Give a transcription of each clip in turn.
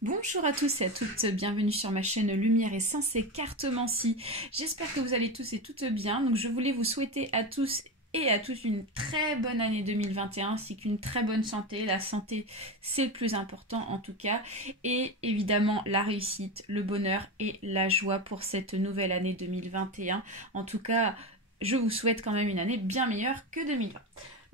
Bonjour à tous et à toutes, bienvenue sur ma chaîne Lumière et Sens et Cartomancie. J'espère que vous allez tous et toutes bien. Donc je voulais vous souhaiter à tous et à toutes une très bonne année 2021 ainsi qu'une très bonne santé. La santé, c'est le plus important en tout cas. Et évidemment la réussite, le bonheur et la joie pour cette nouvelle année 2021. En tout cas, je vous souhaite quand même une année bien meilleure que 2020.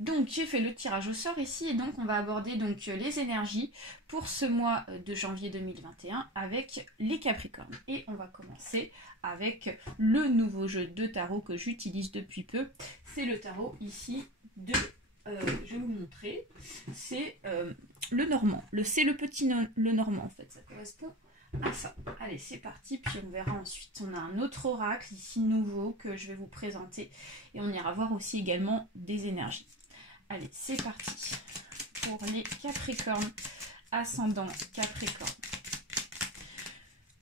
Donc j'ai fait le tirage au sort ici et donc on va aborder donc les énergies pour ce mois de janvier 2021 avec les Capricornes. Et on va commencer avec le nouveau jeu de tarot que j'utilise depuis peu. C'est le tarot ici de, je vais vous montrer, c'est le Normand. C'est le petit le Normand en fait, ça correspond à ça. Allez, c'est parti, puis on verra ensuite. On a un autre oracle ici nouveau que je vais vous présenter et on ira voir aussi également des énergies. Allez, c'est parti pour les Capricornes, ascendant Capricorne.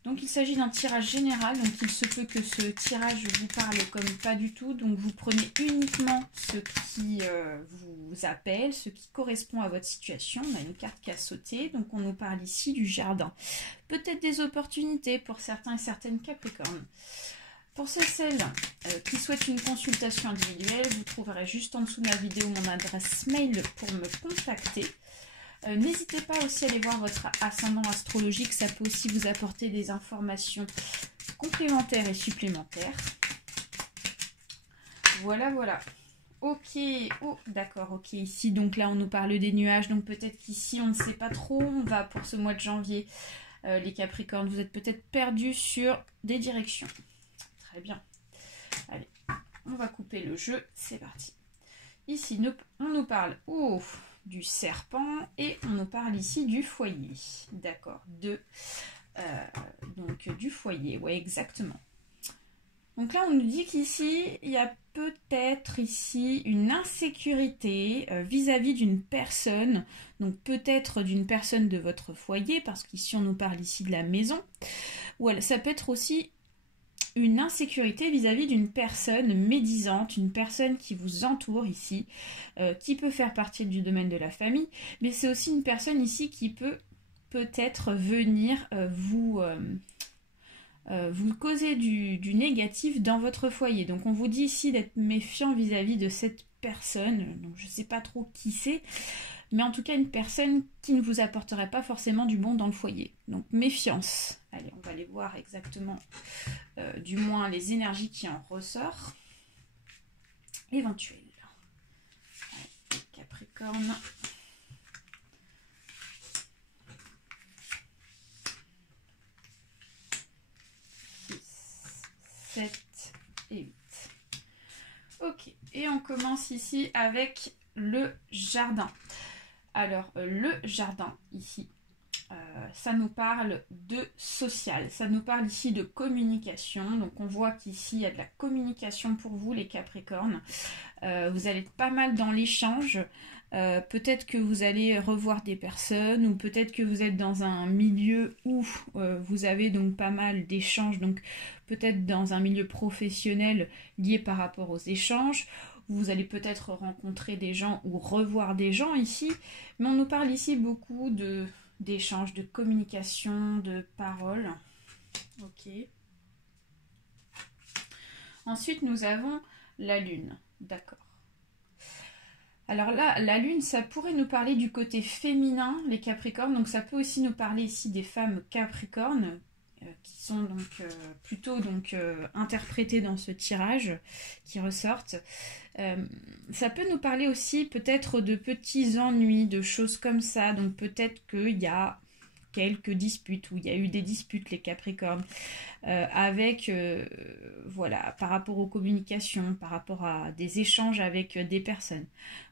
Donc il s'agit d'un tirage général, donc il se peut que ce tirage vous parle comme pas du tout. Donc vous prenez uniquement ce qui vous appelle, ce qui correspond à votre situation. On a une carte qui a sauté, donc on nous parle ici du jardin. Peut-être des opportunités pour certains et certaines Capricornes. Pour celles qui souhaitent une consultation individuelle, vous trouverez juste en dessous de la vidéo mon adresse mail pour me contacter. N'hésitez pas aussi à aller voir votre ascendant astrologique, ça peut aussi vous apporter des informations complémentaires et supplémentaires. Voilà, voilà. Ok, oh d'accord, ok, ici donc là on nous parle des nuages, donc peut-être qu'ici on ne sait pas trop, on va pour ce mois de janvier, les Capricornes, vous êtes peut-être perdus sur des directions. Très bien. Allez, on va couper le jeu. C'est parti. Ici, on nous parle du serpent et on nous parle ici du foyer. D'accord. Donc, du foyer. Ouais, exactement. Donc là, on nous dit qu'ici, il y a peut-être ici une insécurité vis-à-vis d'une personne. Donc, peut-être d'une personne de votre foyer, parce qu'ici, on nous parle ici de la maison. Ou ça peut être aussi une insécurité vis-à-vis d'une personne médisante, une personne qui vous entoure ici, qui peut faire partie du domaine de la famille, mais c'est aussi une personne ici qui peut peut-être venir vous causer du négatif dans votre foyer. Donc on vous dit ici d'être méfiant vis-à-vis de cette personne, donc je ne sais pas trop qui c'est, mais en tout cas une personne qui ne vous apporterait pas forcément du bon dans le foyer. Donc méfiance. Allez, on va aller voir exactement, du moins les énergies qui en ressortent. Éventuelles. Allez, Capricorne. Six, 7 et 8. Ok, et on commence ici avec le jardin. Alors, le jardin, ici, ça nous parle de social, ça nous parle ici de communication. Donc, on voit qu'ici, il y a de la communication pour vous, les Capricornes. Vous allez être pas mal dans l'échange. Peut-être que vous allez revoir des personnes ou peut-être que vous êtes dans un milieu où vous avez donc pas mal d'échanges. Donc, peut-être dans un milieu professionnel lié par rapport aux échanges. Vous allez peut-être rencontrer des gens ou revoir des gens ici, mais on nous parle ici beaucoup d'échanges, de communication, de paroles. Ok. Ensuite, nous avons la lune. D'accord. Alors là, la lune, ça pourrait nous parler du côté féminin, les Capricornes. Donc ça peut aussi nous parler ici des femmes Capricornes, qui sont donc plutôt interprétées dans ce tirage qui ressortent. Ça peut nous parler aussi peut-être de petits ennuis, de choses comme ça. Donc peut-être qu'il y a quelques disputes, où il y a eu des disputes, les Capricornes, avec, voilà, par rapport aux communications, par rapport à des échanges avec des personnes.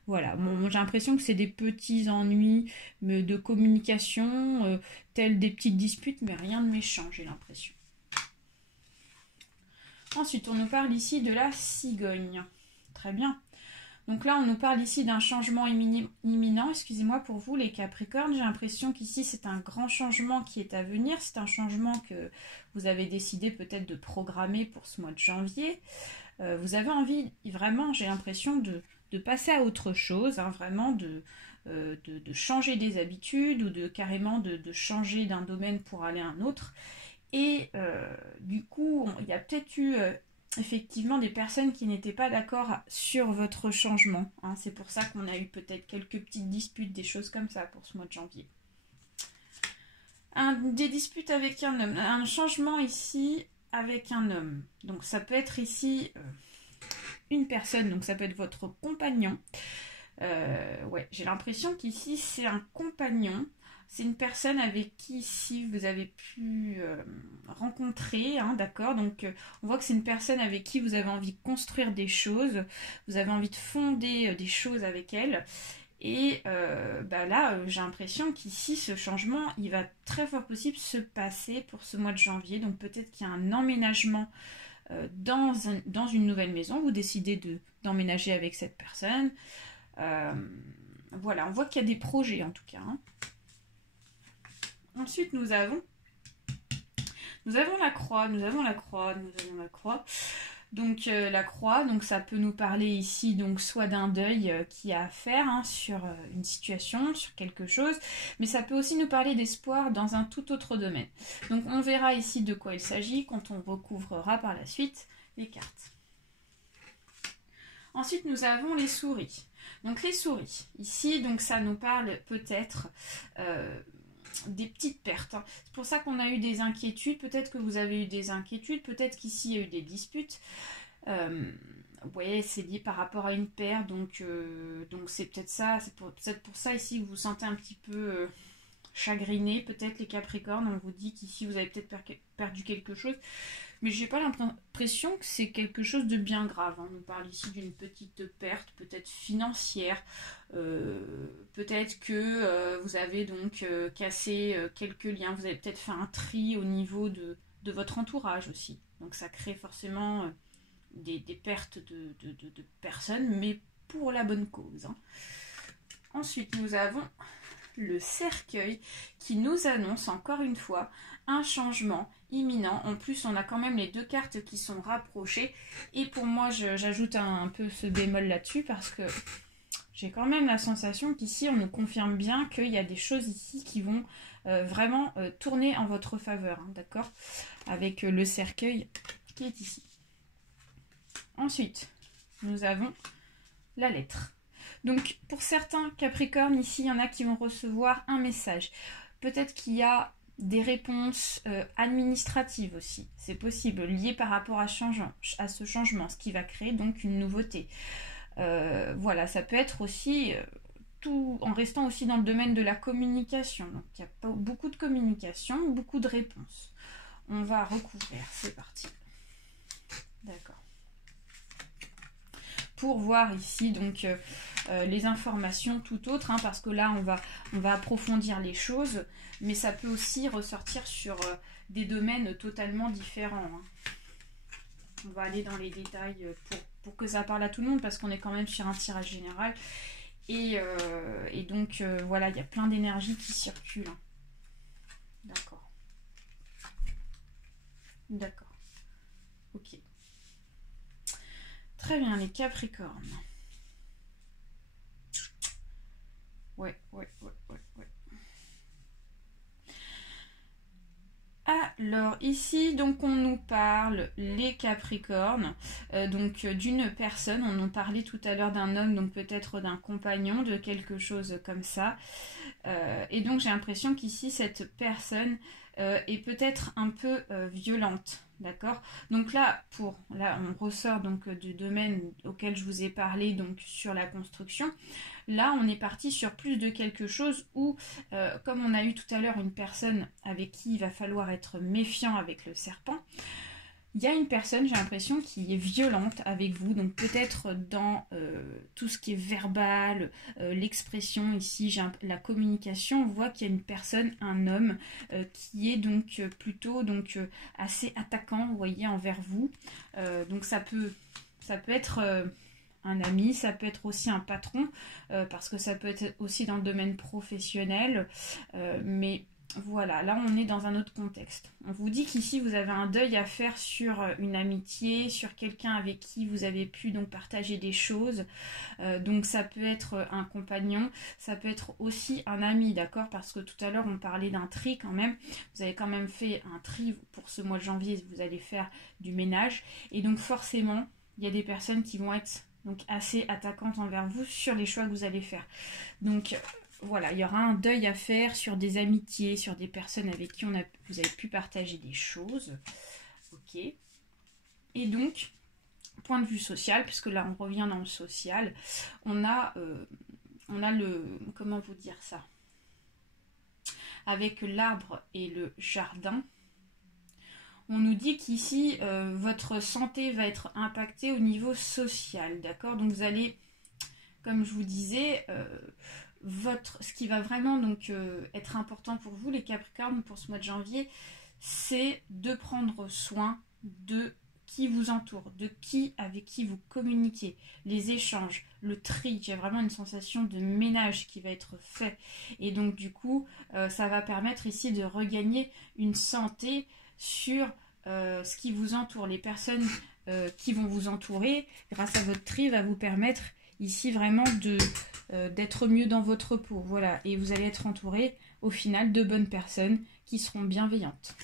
Voilà, bon, j'ai l'impression que c'est des petits ennuis de communication, tels des petites disputes, mais rien de méchant, j'ai l'impression. Ensuite, on nous parle ici de la cigogne. Très bien. Donc là, on nous parle ici d'un changement imminent, excusez-moi pour vous les Capricornes, j'ai l'impression qu'ici c'est un grand changement qui est à venir, c'est un changement que vous avez décidé peut-être de programmer pour ce mois de janvier. Vous avez envie, vraiment, j'ai l'impression de passer à autre chose, hein, vraiment de changer des habitudes ou de carrément de changer d'un domaine pour aller à un autre. Et du coup, il y a peut-être eu effectivement des personnes qui n'étaient pas d'accord sur votre changement. Hein. C'est pour ça qu'on a eu peut-être quelques petites disputes, des choses comme ça pour ce mois de janvier. Des disputes avec un homme, un changement ici avec un homme. Donc ça peut être ici une personne, donc ça peut être votre compagnon. Ouais, j'ai l'impression qu'ici c'est un compagnon. C'est une personne avec qui ici vous avez pu rencontrer, hein, d'accord. Donc on voit que c'est une personne avec qui vous avez envie de construire des choses, vous avez envie de fonder des choses avec elle. Et là, j'ai l'impression qu'ici, ce changement, il va très fort possible se passer pour ce mois de janvier. Donc peut-être qu'il y a un emménagement dans une nouvelle maison. Vous décidez d'emménager avec cette personne. Voilà, on voit qu'il y a des projets en tout cas. Hein. Ensuite, nous avons la croix. Donc la croix, donc ça peut nous parler ici donc soit d'un deuil qui a à faire hein, sur une situation, sur quelque chose, mais ça peut aussi nous parler d'espoir dans un tout autre domaine. Donc on verra ici de quoi il s'agit quand on recouvrera par la suite les cartes. Ensuite nous avons les souris. Donc les souris, ici donc ça nous parle peut-être des petites pertes. Hein. C'est pour ça qu'on a eu des inquiétudes. Peut-être que vous avez eu des inquiétudes. Peut-être qu'ici, il y a eu des disputes. Vous voyez, c'est lié par rapport à une paire. Donc c'est peut-être ça. C'est peut-être pour ça ici que vous vous sentez un petit peu chagriné. Peut-être les Capricornes. On vous dit qu'ici, vous avez peut-être perdu quelque chose. Mais j'ai pas l'impression que c'est quelque chose de bien grave. On nous parle ici d'une petite perte, peut-être financière. Peut-être que vous avez donc cassé quelques liens. Vous avez peut-être fait un tri au niveau de votre entourage aussi. Donc ça crée forcément des pertes de personnes, mais pour la bonne cause. Hein. Ensuite, nous avons le cercueil qui nous annonce encore une fois un changement imminent. En plus, on a quand même les deux cartes qui sont rapprochées. Et pour moi, j'ajoute un peu ce bémol là-dessus parce que j'ai quand même la sensation qu'ici, on nous confirme bien qu'il y a des choses ici qui vont vraiment tourner en votre faveur. Hein, d'accord ? Avec le cercueil qui est ici. Ensuite, nous avons la lettre. Donc, pour certains Capricornes, ici, il y en a qui vont recevoir un message. Peut-être qu'il y a des réponses administratives aussi. C'est possible, liées par rapport à ce changement, ce qui va créer donc une nouveauté. Voilà, ça peut être aussi tout en restant aussi dans le domaine de la communication. Donc, il y a beaucoup de communication, beaucoup de réponses. On va recouvrir, c'est parti. D'accord. Pour voir ici donc les informations tout autres, hein, parce que là on va approfondir les choses, mais ça peut aussi ressortir sur des domaines totalement différents. Hein. On va aller dans les détails pour que ça parle à tout le monde, parce qu'on est quand même sur un tirage général. Et donc voilà, il y a plein d'énergie qui circulent. Hein. D'accord. D'accord. Ok. Très bien, les Capricornes. Ouais. Alors, ici, donc, on nous parle, les Capricornes, donc d'une personne. On nous parlait tout à l'heure d'un homme, donc peut-être d'un compagnon, de quelque chose comme ça. Et donc, j'ai l'impression qu'ici, cette personne est peut-être un peu violente. D'accord. Donc là, on ressort donc du domaine auquel je vous ai parlé, donc sur la construction. Là, on est parti sur plus de quelque chose où, comme on a eu tout à l'heure une personne avec qui il va falloir être méfiant avec le serpent, il y a une personne, j'ai l'impression, qui est violente avec vous, donc peut-être dans tout ce qui est verbal, l'expression ici, la communication, on voit qu'il y a une personne, un homme, qui est donc plutôt assez attaquant, vous voyez, envers vous. Donc ça peut être un ami, ça peut être aussi un patron, parce que ça peut être aussi dans le domaine professionnel, mais voilà, là on est dans un autre contexte. On vous dit qu'ici vous avez un deuil à faire sur une amitié, sur quelqu'un avec qui vous avez pu donc partager des choses. Donc ça peut être un compagnon, ça peut être aussi un ami, d'accord? Parce que tout à l'heure on parlait d'un tri quand même. Vous avez quand même fait un tri pour ce mois de janvier, vous allez faire du ménage. Et donc forcément, il y a des personnes qui vont être donc assez attaquantes envers vous sur les choix que vous allez faire. Donc voilà, il y aura un deuil à faire sur des amitiés, sur des personnes avec qui vous avez pu partager des choses. Ok. Et donc, point de vue social, puisque là on revient dans le social, on a le... Comment vous dire ça? Avec l'arbre et le jardin, on nous dit qu'ici, votre santé va être impactée au niveau social, d'accord? Donc vous allez, comme je vous disais... ce qui va vraiment donc être important pour vous les Capricornes pour ce mois de janvier, c'est de prendre soin de qui vous entoure, de qui avec qui vous communiquez, les échanges, le tri. J'ai vraiment une sensation de ménage qui va être fait, et donc du coup ça va permettre ici de regagner une santé sur ce qui vous entoure. Les personnes qui vont vous entourer grâce à votre tri va vous permettre ici vraiment d'être mieux dans votre peau, voilà, et vous allez être entouré au final de bonnes personnes qui seront bienveillantes.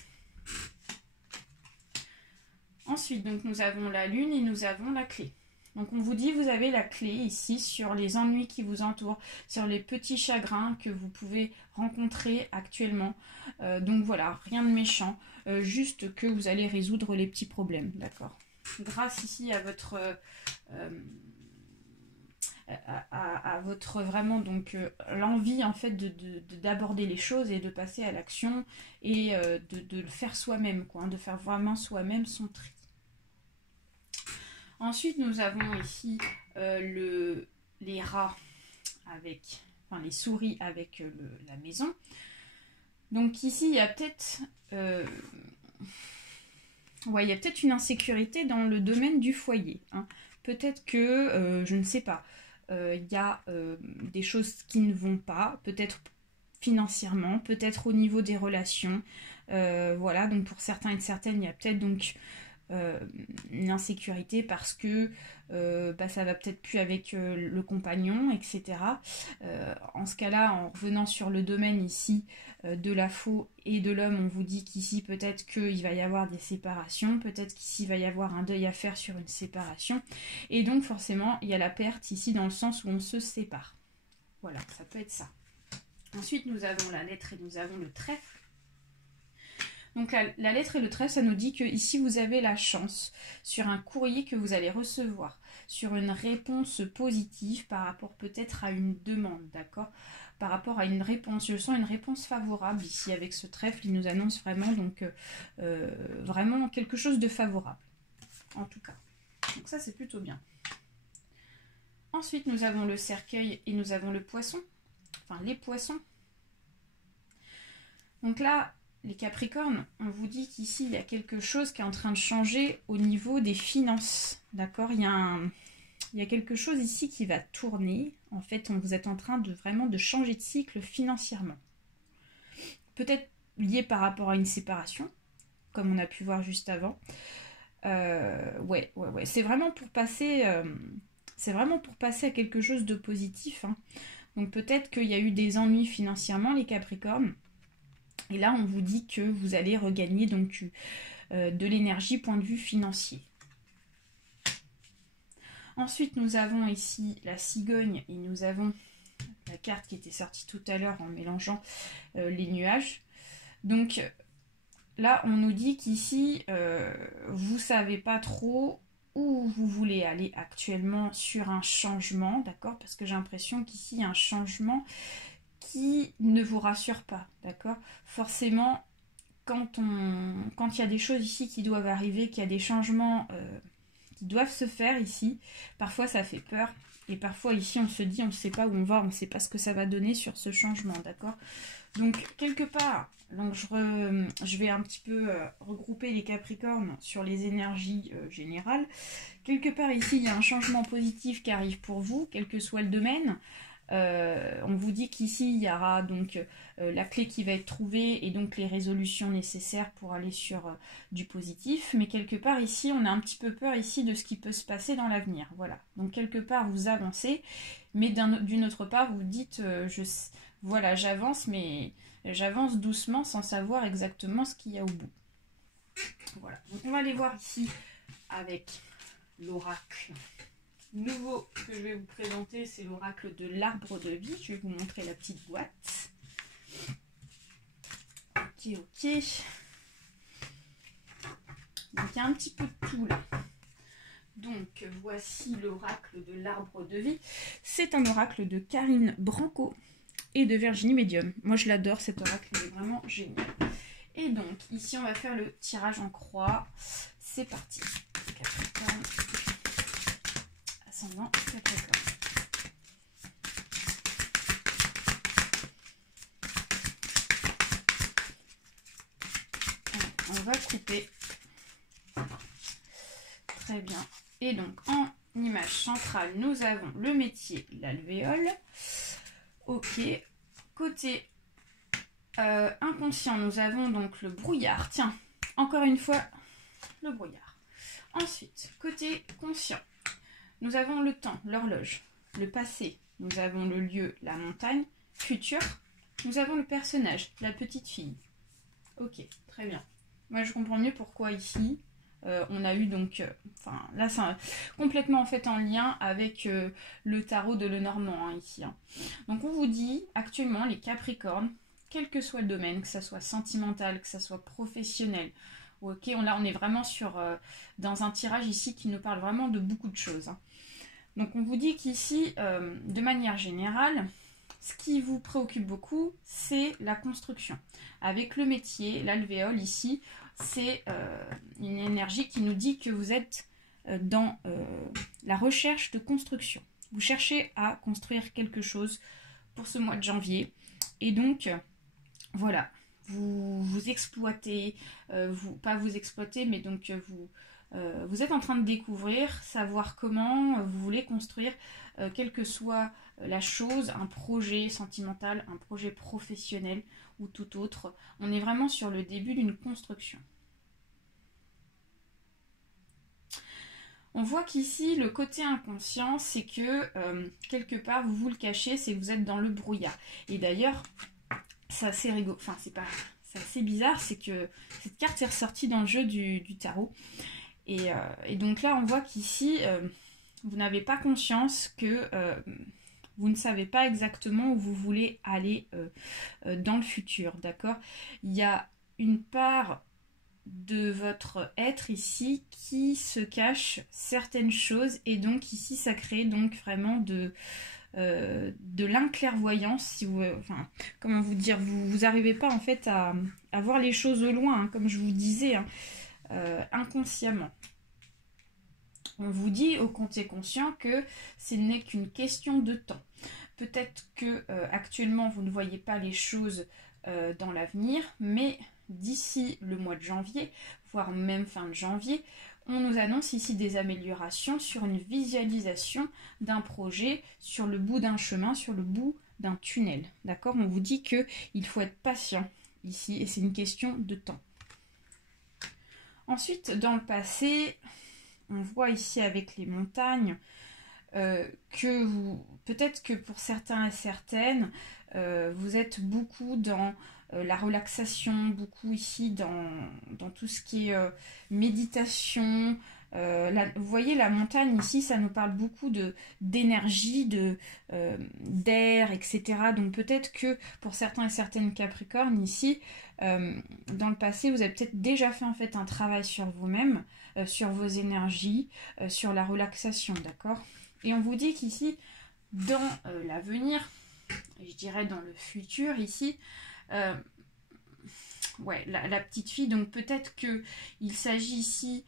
Ensuite, donc nous avons la lune et nous avons la clé. Donc on vous dit, vous avez la clé ici sur les ennuis qui vous entourent, sur les petits chagrins que vous pouvez rencontrer actuellement. Donc voilà, rien de méchant, juste que vous allez résoudre les petits problèmes, d'accord? Grâce ici à votre... à votre vraiment donc l'envie en fait d'aborder les choses et de passer à l'action et de le faire soi-même, quoi, hein, de faire vraiment soi-même son tri. Ensuite nous avons ici les rats avec, enfin les souris avec la maison. Donc ici il y a peut-être ouais, il y a peut-être une insécurité dans le domaine du foyer, hein. Peut-être que je ne sais pas, y a des choses qui ne vont pas, peut-être financièrement, peut-être au niveau des relations. Voilà, donc pour certains et certaines, il y a peut-être donc une insécurité parce que ça va peut-être plus avec le compagnon, etc. En ce cas-là, en revenant sur le domaine ici de la faux et de l'homme, on vous dit qu'ici peut-être qu'il va y avoir des séparations, peut-être qu'ici il va y avoir un deuil à faire sur une séparation, et donc forcément il y a la perte ici dans le sens où on se sépare. Voilà, ça peut être ça. Ensuite nous avons la lettre et nous avons le trèfle. Donc la lettre et le trèfle, ça nous dit que ici vous avez la chance sur un courrier que vous allez recevoir, sur une réponse positive par rapport peut-être à une demande, d'accord? Par rapport à une réponse, je sens une réponse favorable ici avec ce trèfle, il nous annonce vraiment donc vraiment quelque chose de favorable, en tout cas. Donc ça c'est plutôt bien. Ensuite nous avons le cercueil et nous avons le poisson, enfin les poissons. Donc là, les Capricornes, on vous dit qu'ici, il y a quelque chose qui est en train de changer au niveau des finances, d'accord? Il y a quelque chose ici qui va tourner. En fait, vous êtes en train de vraiment de changer de cycle financièrement. Peut-être lié par rapport à une séparation, comme on a pu voir juste avant. Ouais. C'est vraiment pour passer à quelque chose de positif, hein. Donc peut-être qu'il y a eu des ennuis financièrement, les Capricornes. Et là, on vous dit que vous allez regagner donc de l'énergie point de vue financier. Ensuite, nous avons ici la cigogne et nous avons la carte qui était sortie tout à l'heure en mélangeant les nuages. Donc là, on nous dit qu'ici, vous ne savez pas trop où vous voulez aller actuellement sur un changement, d'accord? Parce que j'ai l'impression qu'ici, il y a un changement qui ne vous rassure pas, d'accord? Forcément, quand il y a des choses ici qui doivent arriver, qu'il y a des changements qui doivent se faire ici, parfois ça fait peur, et parfois ici on se dit on ne sait pas où on va, on ne sait pas ce que ça va donner sur ce changement, d'accord? Donc quelque part, donc je vais un petit peu regrouper les Capricornes sur les énergies générales. Quelque part ici, il y a un changement positif qui arrive pour vous, quel que soit le domaine. On vous dit qu'ici, il y aura donc la clé qui va être trouvée et donc les résolutions nécessaires pour aller sur du positif. Mais quelque part ici, on a un petit peu peur ici de ce qui peut se passer dans l'avenir. Voilà. Donc quelque part, vous avancez, mais d'une autre part, vous dites, voilà, j'avance, mais j'avance doucement sans savoir exactement ce qu'il y a au bout. Voilà. Donc on va aller voir ici avec l'oracle nouveau que je vais vous présenter, c'est l'oracle de l'arbre de vie. Je vais vous montrer la petite boîte. Ok. Donc il y a un petit peu de tout là. Donc voici l'oracle de l'arbre de vie. C'est un oracle de Karine Branco et de Virginie Medium. Moi je l'adore, cet oracle, il est vraiment génial. Et donc ici on va faire le tirage en croix. C'est parti. Capricorne. Ascendant Capricorne. Alors, on va couper. Très bien. Et donc en image centrale, nous avons le métier, l'alvéole. Ok. Côté inconscient, nous avons donc le brouillard. Tiens, encore une fois, le brouillard. Ensuite, côté conscient, nous avons le temps, l'horloge, le passé, nous avons le lieu, la montagne, futur, nous avons le personnage, la petite fille. Ok, très bien. Moi, je comprends mieux pourquoi ici, on a eu donc... là, c'est complètement en fait en lien avec le tarot de Lenormand, ici. Donc, on vous dit, actuellement, les Capricornes, quel que soit le domaine, que ça soit sentimental, que ça soit professionnel, ok, là on est vraiment dans un tirage ici qui nous parle vraiment de beaucoup de choses. Donc on vous dit qu'ici, de manière générale, ce qui vous préoccupe beaucoup, c'est la construction. Avec le métier, l'alvéole ici, c'est une énergie qui nous dit que vous êtes dans la recherche de construction. Vous cherchez à construire quelque chose pour ce mois de janvier. Et donc, voilà. Vous exploitez, pas vous exploitez, mais donc vous êtes en train de découvrir, savoir comment vous voulez construire, quelle que soit la chose, un projet sentimental, un projet professionnel ou tout autre. On est vraiment sur le début d'une construction. On voit qu'ici, le côté inconscient, c'est que quelque part, vous vous le cachez, c'est que vous êtes dans le brouillard. Et d'ailleurs, c'est assez rigolo, c'est assez bizarre, c'est que cette carte est ressortie dans le jeu du tarot. Et donc là, on voit qu'ici, vous n'avez pas conscience que vous ne savez pas exactement où vous voulez aller dans le futur, d'accord? Il y a une part de votre être ici qui se cache certaines choses, et donc ici, ça crée donc vraiment de l'inclairvoyance, si vous, comment vous dire, vous n'arrivez pas en fait à voir les choses au loin, comme je vous disais, inconsciemment. On vous dit au côté conscient que ce n'est qu'une question de temps. Peut-être que actuellement vous ne voyez pas les choses dans l'avenir, mais d'ici le mois de janvier, voire même fin de janvier, on nous annonce ici des améliorations sur une visualisation d'un projet, sur le bout d'un chemin, sur le bout d'un tunnel. D'accord? On vous dit qu'il faut être patient ici et c'est une question de temps. Ensuite, dans le passé, on voit ici avec les montagnes que peut-être que pour certains et certaines, vous êtes beaucoup dans la relaxation, beaucoup ici dans tout ce qui est méditation. Vous voyez la montagne ici, ça nous parle beaucoup d'énergie, d'air, etc. Donc peut-être que pour certains et certaines Capricornes ici, dans le passé, vous avez peut-être déjà fait en fait un travail sur vous-même, sur vos énergies, sur la relaxation, d'accord? Et on vous dit qu'ici, dans l'avenir, je dirais dans le futur ici, ouais, la petite fille, donc peut-être qu'il s'agit ici,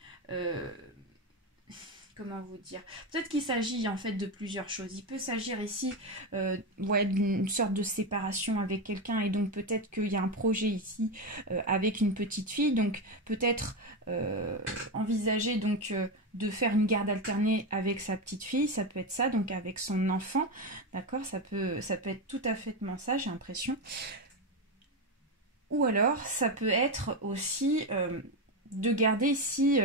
comment vous dire, peut-être qu'il s'agit en fait de plusieurs choses. Il peut s'agir ici d'une sorte de séparation avec quelqu'un, et donc peut-être qu'il y a un projet ici avec une petite fille, donc peut-être envisager donc de faire une garde alternée avec sa petite fille, ça peut être ça, donc avec son enfant, d'accord, ça peut être tout à fait ça, j'ai l'impression. Ou alors ça peut être aussi de garder ici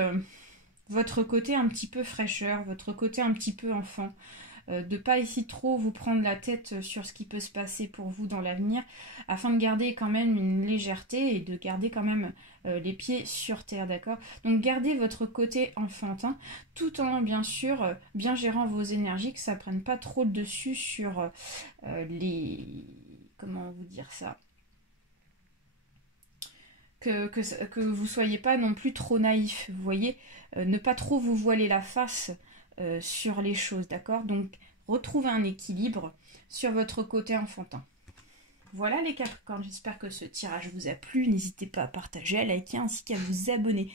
votre côté un petit peu fraîcheur, votre côté un petit peu enfant, de pas ici trop vous prendre la tête sur ce qui peut se passer pour vous dans l'avenir, afin de garder quand même une légèreté et de garder quand même les pieds sur terre, d'accord? Donc gardez votre côté enfantin, tout en bien sûr bien gérant vos énergies, que ça prenne pas trop le dessus sur les... comment vous dire ça? Que vous soyez pas non plus trop naïf, vous voyez, ne pas trop vous voiler la face sur les choses, d'accord? Donc retrouvez un équilibre sur votre côté enfantin. Voilà les Capricornes, j'espère que ce tirage vous a plu, n'hésitez pas à partager, à liker ainsi qu'à vous abonner.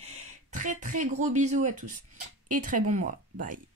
Très très gros bisous à tous et très bon mois, bye.